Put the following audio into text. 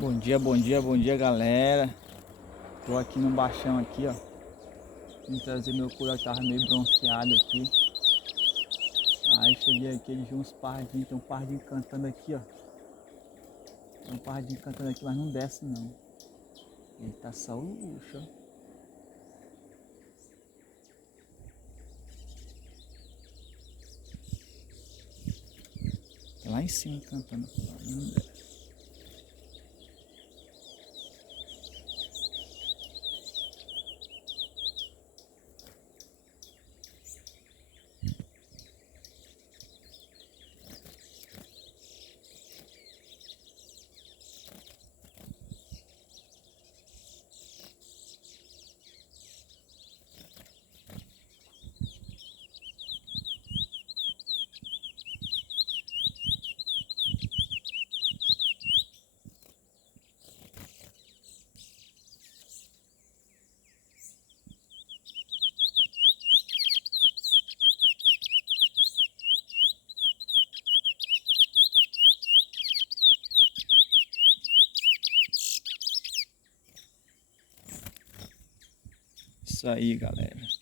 Bom dia, bom dia, bom dia, galera. Tô aqui no baixão aqui, ó. Vim trazer meu couro, tava meio bronzeado aqui. Aí cheguei aqui, ele viu uns pardinhos, tem um pardinho cantando aqui, ó. Tem um pardinho cantando aqui, mas não desce não. Ele tá só o luxo, ó. Tá lá em cima cantando, não desce. Isso aí, galera.